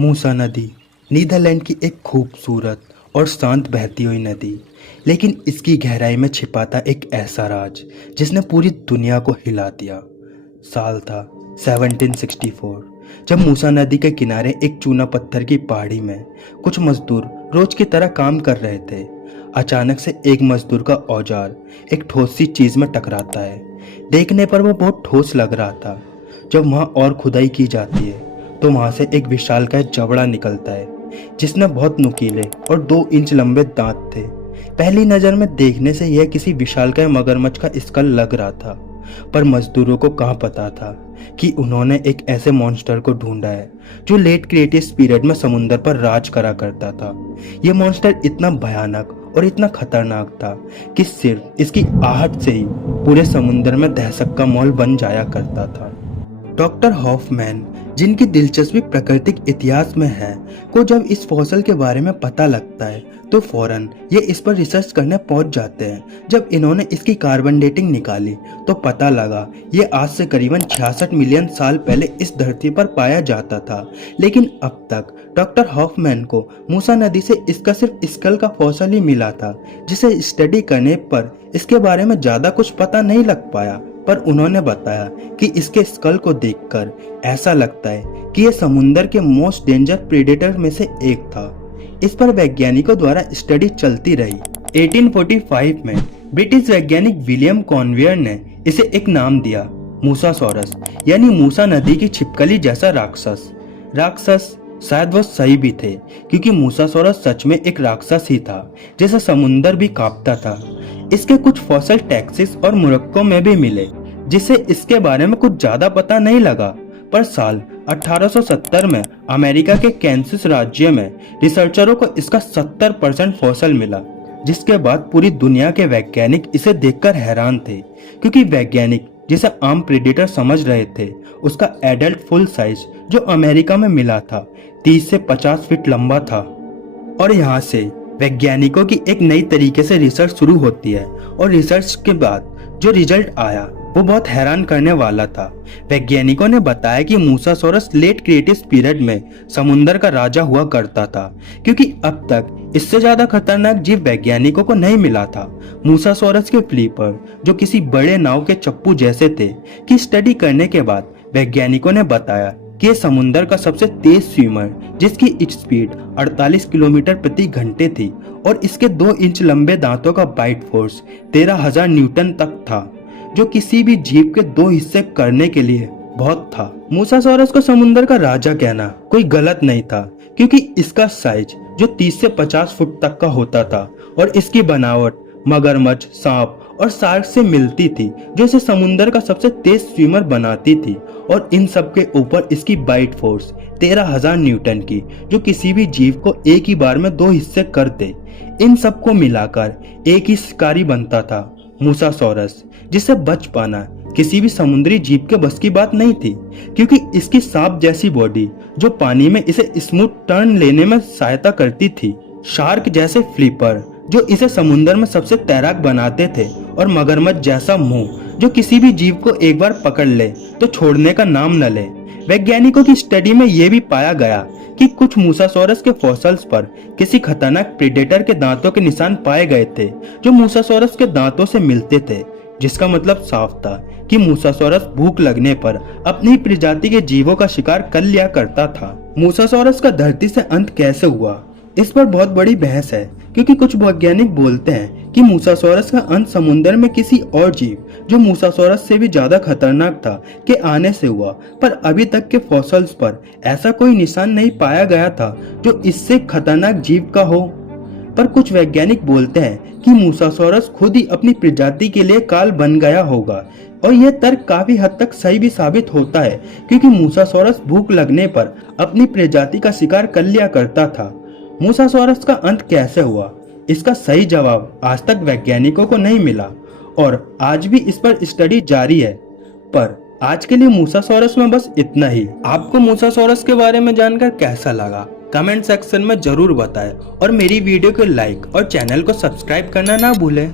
मूसा नदी नीदरलैंड की एक खूबसूरत और शांत बहती हुई नदी, लेकिन इसकी गहराई में छिपा था एक ऐसा राज जिसने पूरी दुनिया को हिला दिया। साल था 1764, जब मूसा नदी के किनारे एक चूना पत्थर की पहाड़ी में कुछ मजदूर रोज की तरह काम कर रहे थे। अचानक से एक मजदूर का औजार एक ठोस सी चीज में टकराता है। देखने पर वो बहुत ठोस लग रहा था। जब वहां और खुदाई की जाती है तो वहां से एक विशालकाय जबड़ा निकलता है जिसमें बहुत नुकीले और 2 इंच लंबे दांत थे। पहली नजर में देखने से यह किसी विशालकाय मगरमच्छ का स्कल लग रहा था, पर मजदूरों को कहाँ पता था कि उन्होंने एक ऐसे मॉन्स्टर को ढूंढा है जो लेट क्रिएटिव पीरियड में समुद्र पर राज करा करता था। यह मॉन्स्टर इतना भयानक और इतना खतरनाक था कि सिर्फ इसकी आहट से ही पूरे समुद्र में दहशत का माहौल बन जाया करता था। डॉक्टर हॉफमैन, जिनकी दिलचस्पी प्राकृतिक इतिहास में है, को जब इस फॉसिल के बारे में पता लगता है तो फौरन ये इस पर रिसर्च करने पहुंच जाते हैं। जब इन्होंने इसकी कार्बन डेटिंग निकाली तो पता लगा ये आज से करीबन 66 मिलियन साल पहले इस धरती पर पाया जाता था। लेकिन अब तक डॉक्टर हॉफमैन को मूसा नदी से इसका सिर्फ स्कल का फॉसिल ही मिला था, जिसे स्टडी करने पर इसके बारे में ज्यादा कुछ पता नहीं लग पाया। पर उन्होंने बताया कि इसके स्कल को देखकर ऐसा लगता है कि यह समुंदर के मोस्ट डेंजर प्रेडेटर में से एक था। इस पर वैज्ञानिकों द्वारा स्टडी चलती रही। 1845 में ब्रिटिश वैज्ञानिक विलियम कॉन्वेयर ने इसे एक नाम दिया, मूसासॉरस, यानी मूसा नदी की छिपकली जैसा राक्षस। शायद वो सही भी थे, क्योंकि मूसासॉरस सच में एक राक्षस ही था जैसा समुंदर भी कांपता था। इसके कुछ फॉसिल टेक्सास और मोरक्को में भी मिले, जिससे इसके बारे में कुछ ज्यादा पता नहीं लगा। पर साल 1870 में अमेरिका के कैंसस राज्य में रिसर्चरों को इसका 70% फॉसिल मिला, जिसके बाद पूरी दुनिया के वैज्ञानिक इसे देखकर हैरान थे, क्योंकि वैज्ञानिक जिसे आम प्रेडेटर समझ रहे थे उसका एडल्ट फुल साइज जो अमेरिका में मिला था 30 से 50 फीट लंबा था। और यहाँ से वैज्ञानिकों की एक नई तरीके से रिसर्च शुरू होती है, और रिसर्च के बाद जो रिजल्ट आया वो बहुत हैरान करने वाला था। वैज्ञानिकों ने बताया कि मूसासॉरस लेट क्रिएटिव पीरियड में समुंदर का राजा हुआ करता था, क्योंकि अब तक इससे ज्यादा खतरनाक जीव वैज्ञानिकों को नहीं मिला था। मूसासॉरस के फ्लीपर, जो किसी बड़े नाव के चप्पू जैसे थे, की स्टडी करने के बाद वैज्ञानिकों ने बताया कि ये समुंदर का सबसे तेज स्विमर, जिसकी स्पीड 48 किलोमीटर प्रति घंटे थी, और इसके 2 इंच लंबे दांतों का बाइट फोर्स 13,000 न्यूटन तक था, जो किसी भी जीव के 2 हिस्से करने के लिए बहुत था। मूसासॉरस को समुंदर का राजा कहना कोई गलत नहीं था, क्योंकि इसका साइज जो 30 से 50 फुट तक का होता था, और इसकी बनावट मगरमच्छ, सांप और शार्क से मिलती थी, जो इसे समुंदर का सबसे तेज स्विमर बनाती थी। और इन सब के ऊपर इसकी बाइट फोर्स 13,000 न्यूटन की, जो किसी भी जीव को एक ही बार में 2 हिस्से कर दे। इन सब को मिलाकर एक ही शिकारी बनता था, मूसासॉरस, जिसे बच पाना किसी भी समुद्री जीव के बस की बात नहीं थी, क्योंकि इसकी सांप जैसी बॉडी जो पानी में इसे स्मूथ टर्न लेने में सहायता करती थी, शार्क जैसे फ्लिपर जो इसे समुद्र में सबसे तैराक बनाते थे, और मगरमच्छ जैसा मुंह जो किसी भी जीव को एक बार पकड़ ले तो छोड़ने का नाम न ले। वैज्ञानिकों की स्टडी में यह भी पाया गया कि कुछ मूसासॉरस के फॉसिल्स पर किसी खतरनाक प्रेडेटर के दांतों के निशान पाए गए थे, जो मूसासॉरस के दांतों से मिलते थे, जिसका मतलब साफ था कि मूसासॉरस भूख लगने पर अपनी प्रजाति के जीवों का शिकार कर लिया करता था। मूसासॉरस का धरती से अंत कैसे हुआ, इस पर बहुत बड़ी बहस है, क्योंकि कुछ वैज्ञानिक बोलते हैं कि मूसासॉरस का अंत समुद्र में किसी और जीव जो मूसासॉरस से भी ज्यादा खतरनाक था के आने से हुआ, पर अभी तक के फॉसिल्स पर ऐसा कोई निशान नहीं पाया गया था जो इससे खतरनाक जीव का हो। पर कुछ वैज्ञानिक बोलते हैं कि मूसासॉरस खुद ही अपनी प्रजाति के लिए काल बन गया होगा, और यह तर्क काफी हद तक सही भी साबित होता है, क्योंकि मूसासॉरस भूख लगने पर अपनी प्रजाति का शिकार कर लिया करता था। मूसासॉरस का अंत कैसे हुआ, इसका सही जवाब आज तक वैज्ञानिकों को नहीं मिला, और आज भी इस पर स्टडी जारी है। पर आज के लिए मूसासॉरस में बस इतना ही। आपको मूसासॉरस के बारे में जानकर कैसा लगा, कमेंट सेक्शन में जरूर बताएं, और मेरी वीडियो को लाइक और चैनल को सब्सक्राइब करना ना भूलें।